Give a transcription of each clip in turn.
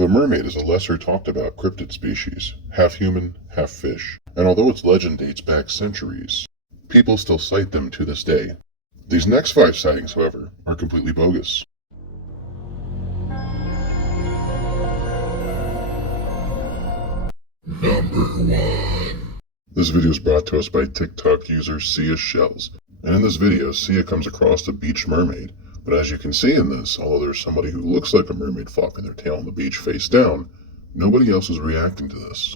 The mermaid is a lesser talked about cryptid species, half human, half fish, and although its legend dates back centuries, people still cite them to this day. These next 5 sightings, however, are completely bogus. Number 1. This video is brought to us by TikTok user Sia Shells, and in this video, Sia comes across a beach mermaid. But as you can see in this, although there's somebody who looks like a mermaid flopping their tail on the beach face down, nobody else is reacting to this.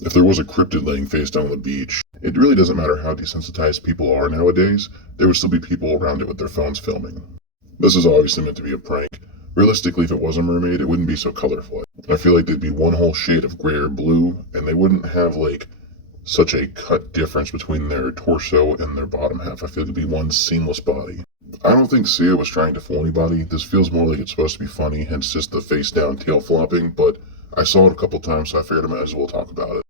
If there was a cryptid laying face down on the beach, it really doesn't matter how desensitized people are nowadays, there would still be people around it with their phones filming. This is obviously meant to be a prank. Realistically, if it was a mermaid, it wouldn't be so colorful. I feel like they'd be one whole shade of gray or blue, and they wouldn't have such a cut difference between their torso and their bottom half. I feel like it'd be one seamless body. I don't think Sia was trying to fool anybody. This feels more like it's supposed to be funny, hence just the face down tail flopping, but I saw it a couple times, so I figured I might as well talk about it.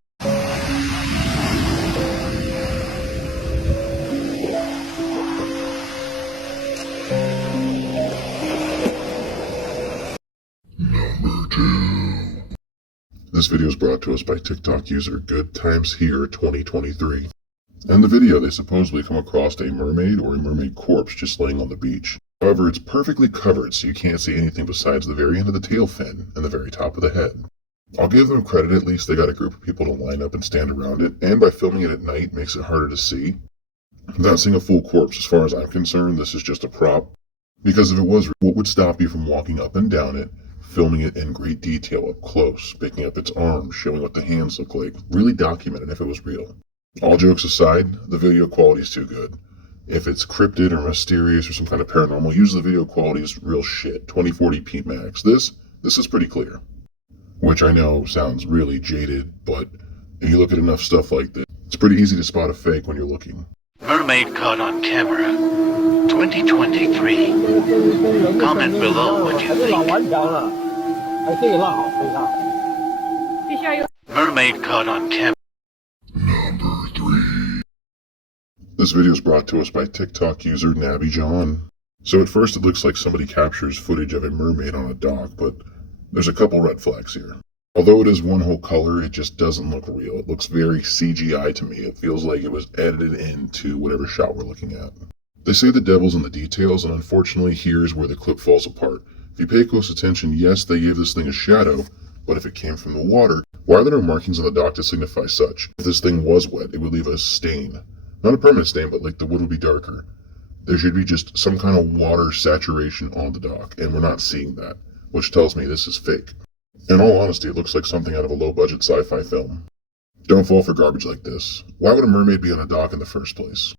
Number 2. This video is brought to us by TikTok user Good Times Here 2023. In the video, they supposedly come across a mermaid or a mermaid corpse just laying on the beach. However, it's perfectly covered so you can't see anything besides the very end of the tail fin and the very top of the head. I'll give them credit, at least they got a group of people to line up and stand around it, and by filming it at night makes it harder to see. I'm not seeing a full corpse as far as I'm concerned, this is just a prop. Because if it was, what would stop you from walking up and down it, filming it in great detail up close, picking up its arms, showing what the hands look like, really documenting if it was real. All jokes aside, the video quality is too good. If it's cryptid or mysterious or some kind of paranormal, usually the video quality is real shit, 2040p max. This is pretty clear. Which I know sounds really jaded, but if you look at enough stuff like this, it's pretty easy to spot a fake when you're looking. Mermaid caught on camera, 2023. Comment below what you think. Mermaid caught on camera. Number 3. This video is brought to us by TikTok user Nabby John. So at first it looks like somebody captures footage of a mermaid on a dock, but there's a couple red flags here. Although it is one whole color, it just doesn't look real. It looks very CGI to me. It feels like it was edited into whatever shot we're looking at. They say the devil's in the details, and unfortunately here's where the clip falls apart. If you pay close attention, yes, they gave this thing a shadow, but if it came from the water, why are there no markings on the dock to signify such? If this thing was wet, it would leave a stain. Not a permanent stain, but the wood would be darker. There should be just some kind of water saturation on the dock, and we're not seeing that, which tells me this is fake. In all honesty, it looks like something out of a low-budget sci-fi film. Don't fall for garbage like this. Why would a mermaid be on a dock in the first place?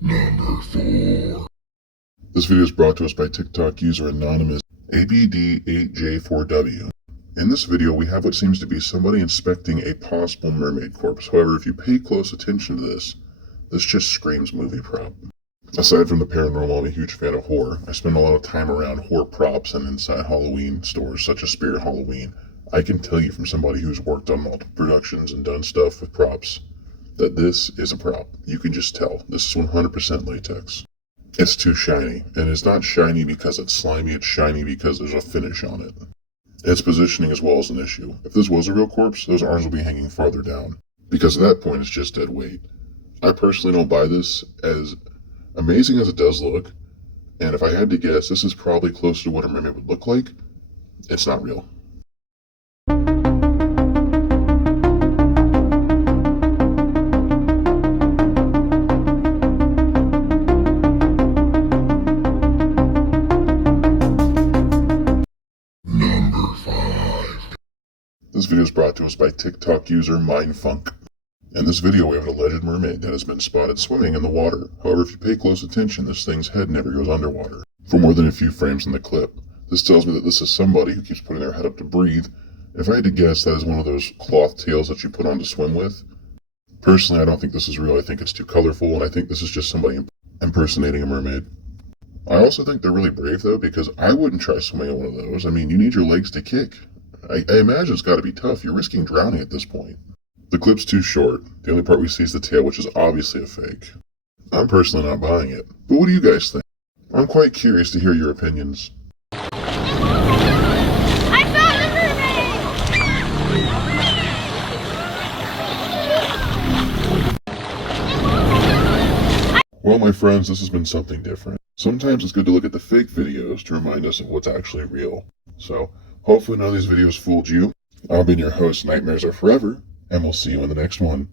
Number 4. This video is brought to us by TikTok user Anonymous ABD8J4W. In this video, we have what seems to be somebody inspecting a possible mermaid corpse. However, if you pay close attention to this just screams movie prop. Aside from the paranormal, I'm a huge fan of horror. I spend a lot of time around horror props and inside Halloween stores such as Spirit Halloween. I can tell you from somebody who's worked on multiple productions and done stuff with props that this is a prop. You can just tell. This is 100% latex. It's too shiny, and it's not shiny because it's slimy, it's shiny because there's a finish on it. Its positioning as well is an issue. If this was a real corpse, those arms will be hanging farther down, because at that point it's just dead weight. I personally don't buy this, as amazing as it does look, and if I had to guess, this is probably closer to what a mermaid would look like. It's not real. This video is brought to us by TikTok user Mindfunk. In this video, we have an alleged mermaid that has been spotted swimming in the water. However, if you pay close attention, this thing's head never goes underwater. For more than a few frames in the clip, this tells me that this is somebody who keeps putting their head up to breathe. If I had to guess, that is one of those cloth tails that you put on to swim with. Personally, I don't think this is real. I think it's too colorful, and I think this is just somebody impersonating a mermaid. I also think they're really brave though, because I wouldn't try swimming on one of those. I mean, you need your legs to kick. I imagine it's got to be tough. You're risking drowning at this point. The clip's too short. The only part we see is the tail, which is obviously a fake. I'm personally not buying it. But what do you guys think? I'm quite curious to hear your opinions. I found the mermaid! Well, my friends, this has been something different. Sometimes it's good to look at the fake videos to remind us of what's actually real. So, hopefully none of these videos fooled you. I've been your host, Nightmares Are Forever, and we'll see you in the next one.